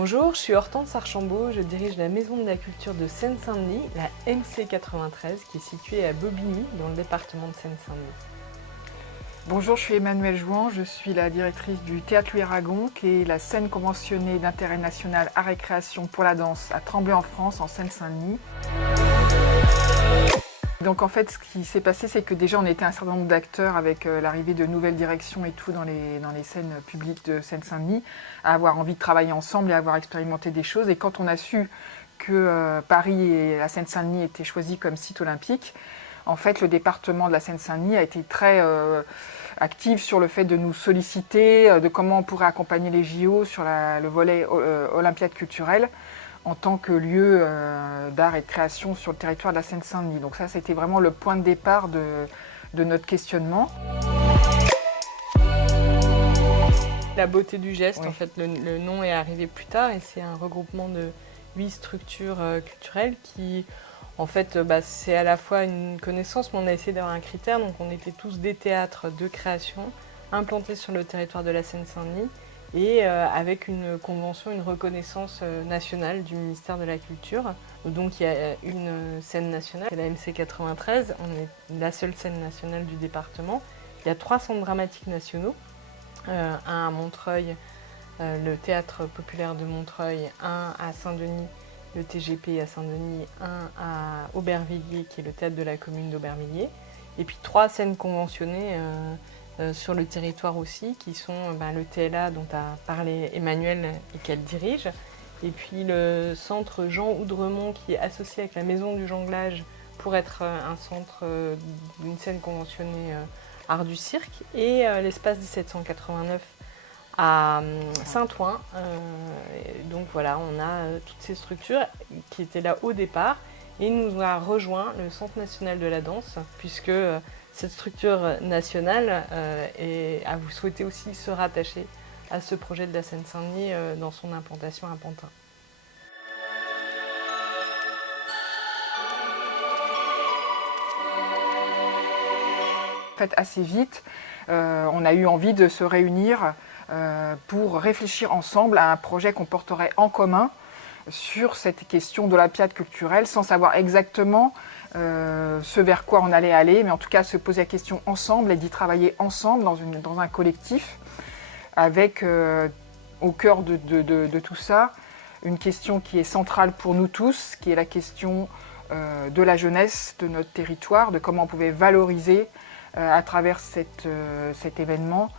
Bonjour, je suis Hortense Archambault, je dirige la Maison de la Culture de Seine-Saint-Denis, la MC93, qui est située à Bobigny, dans le département de Seine-Saint-Denis. Bonjour, je suis Emmanuelle Jouan, je suis la directrice du Théâtre Louis Aragon, qui est la scène conventionnée d'intérêt national art et création pour la danse à Tremblay en France, en Seine-Saint-Denis. Donc en fait, ce qui s'est passé, c'est que déjà on était un certain nombre d'acteurs avec l'arrivée de nouvelles directions et tout dans les scènes publiques de Seine-Saint-Denis, à avoir envie de travailler ensemble et à avoir expérimenté des choses. Et quand on a su que Paris et la Seine-Saint-Denis étaient choisis comme site olympique, en fait, le département de la Seine-Saint-Denis a été très actif sur le fait de nous solliciter, de comment on pourrait accompagner les JO sur le volet Olympiade culturelle en tant que lieu d'art et de création sur le territoire de la Seine-Saint-Denis. Donc ça, c'était vraiment le point de départ de notre questionnement. La beauté du geste, Oui. en fait, le nom est arrivé plus tard et c'est un regroupement de 8 structures culturelles qui, en fait, c'est à la fois une connaissance, mais on a essayé d'avoir un critère. Donc on était tous des théâtres de création implantés sur le territoire de la Seine-Saint-Denis et avec une convention, une reconnaissance nationale du ministère de la Culture. Donc il y a une scène nationale, c'est la MC93, on est la seule scène nationale du département. Il y a 3 centres dramatiques nationaux, un à Montreuil, le Théâtre populaire de Montreuil, un à Saint-Denis, le TGP à Saint-Denis, un à Aubervilliers, qui est le théâtre de la commune d'Aubervilliers, et puis 3 scènes conventionnées sur le territoire aussi, qui sont le TLA dont a parlé Emmanuelle et qu'elle dirige, et puis le centre Jean Oudremont qui est associé avec la Maison du Jonglage pour être un centre d'une scène conventionnée art du cirque, et l'espace 1789 à Saint-Ouen. Donc voilà, on a toutes ces structures qui étaient là au départ, et nous a rejoint le Centre national de la danse, puisque cette structure nationale a souhaité aussi se rattacher à ce projet de la Seine-Saint-Denis dans son implantation à Pantin. En fait, assez vite, on a eu envie de se réunir pour réfléchir ensemble à un projet qu'on porterait en commun sur cette question d'olympiade culturelle, sans savoir exactement ce vers quoi on allait aller, mais en tout cas se poser la question ensemble et d'y travailler ensemble dans un collectif, avec au cœur de tout ça une question qui est centrale pour nous tous, qui est la question de la jeunesse de notre territoire, de comment on pouvait valoriser à travers cet événement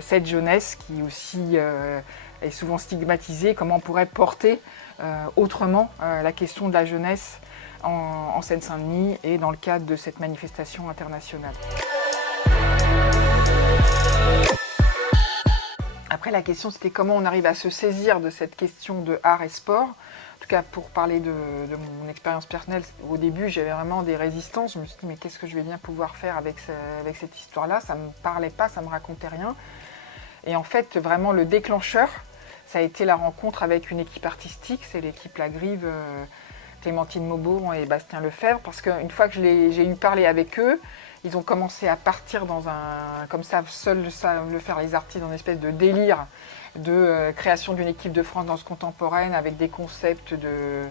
cette jeunesse qui aussi est souvent stigmatisée, comment on pourrait porter autrement la question de la jeunesse en Seine-Saint-Denis et dans le cadre de cette manifestation internationale. Après, la question, c'était comment on arrive à se saisir de cette question de art et sport. En tout cas, pour parler de mon expérience personnelle, au début, j'avais vraiment des résistances. Je me suis dit, mais qu'est-ce que je vais bien pouvoir faire avec cette histoire-là? Ça ne me parlait pas, ça ne me racontait rien. Et en fait, vraiment, le déclencheur, ça a été la rencontre avec une équipe artistique. C'est l'équipe La Grive, Clémentine Maubourg et Bastien Lefebvre. Parce qu'une fois que j'ai eu parlé avec eux, ils ont commencé à partir comme ça, seuls savent le faire les artistes, dans une espèce de délire de création d'une équipe de France danse contemporaine avec des concepts de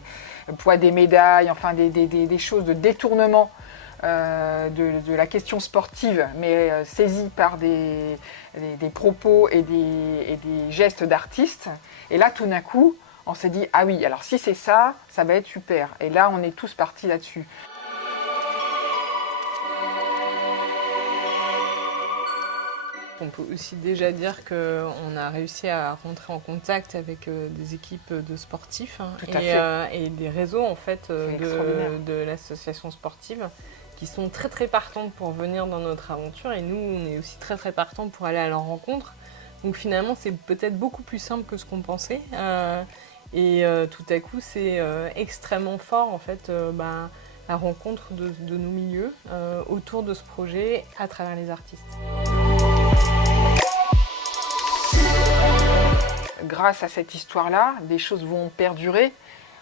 poids des médailles, enfin des choses de détournement de la question sportive, mais saisie par des propos et des gestes d'artistes. Et là, tout d'un coup, on s'est dit, ah oui, alors si c'est ça, ça va être super. Et là, on est tous partis là-dessus. On peut aussi déjà dire qu'on a réussi à rentrer en contact avec des équipes de sportifs et des réseaux en fait de l'association sportive qui sont très très partantes pour venir dans notre aventure, et nous on est aussi très très partants pour aller à leur rencontre. Donc finalement c'est peut-être beaucoup plus simple que ce qu'on pensait et tout à coup c'est extrêmement fort en fait la rencontre de nos milieux autour de ce projet à travers les artistes. Grâce à cette histoire-là, des choses vont perdurer.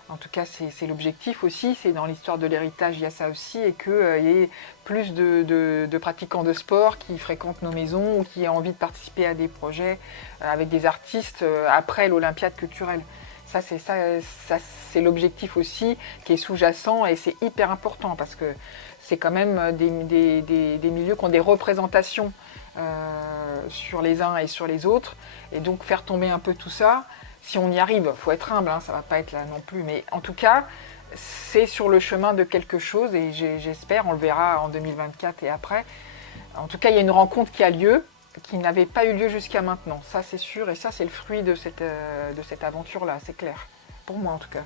En tout cas, c'est l'objectif aussi. C'est dans l'histoire de l'héritage, il y a ça aussi, et qu'il y ait plus de pratiquants de sport qui fréquentent nos maisons ou qui ont envie de participer à des projets avec des artistes après l'Olympiade culturelle. Ça, c'est l'objectif aussi qui est sous-jacent et c'est hyper important parce que c'est quand même des milieux qui ont des représentations sur les uns et sur les autres. Et donc faire tomber un peu tout ça, si on y arrive, il faut être humble, hein, ça ne va pas être là non plus. Mais en tout cas, c'est sur le chemin de quelque chose et j'espère, on le verra en 2024 et après. En tout cas, il y a une rencontre qui a lieu, qui n'avait pas eu lieu jusqu'à maintenant. Ça, c'est sûr et ça, c'est le fruit de cette aventure-là, c'est clair. Pour moi en tout cas.